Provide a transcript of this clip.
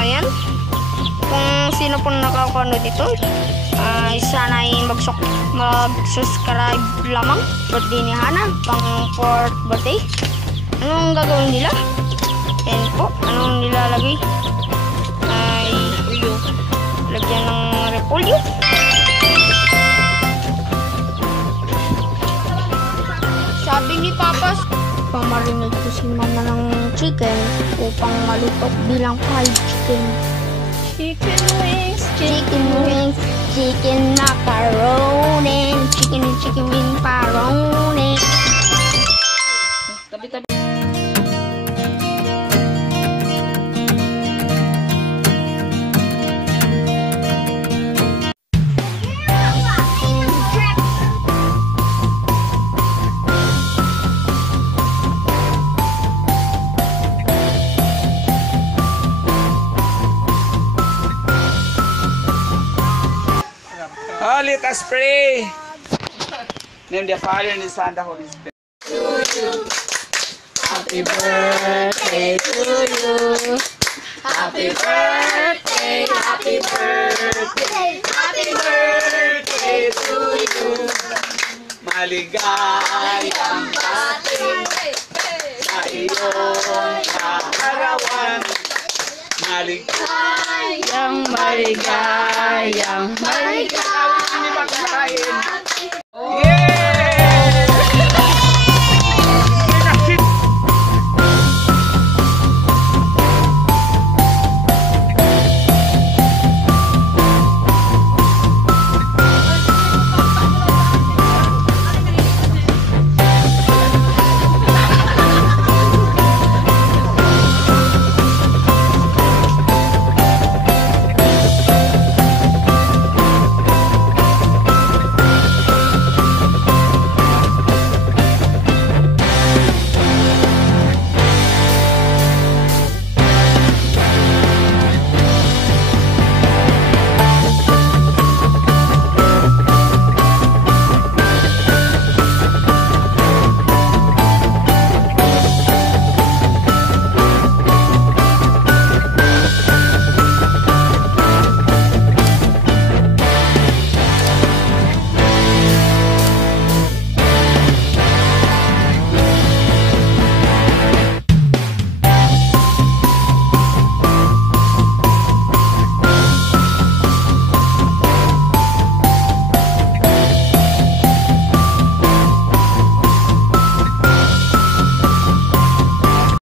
Ayan. Kung sino pong nakakano dito, sana ay mag-subscribe lamang. Birthday ni Hana, pang 4th birthday. Anong gagawin nila? Ayan po, anong nilalagay? Ay, lagyan ng repolyo. Sabi ni Papas, pamarinate ko si Mama ng chicken upang malutok bilang fried chicken. Chicken wings, chicken macaroni, chicken wing paroni. Tabi-tabi. Oh, let us pray. Name the Father and the Son and the Holy Spirit. Happy birthday to you. Happy birthday, happy birthday, happy birthday to you. Maligayang dating sa iyong kaarawan. Maligayang. Maligayang. Hindi ba kakain?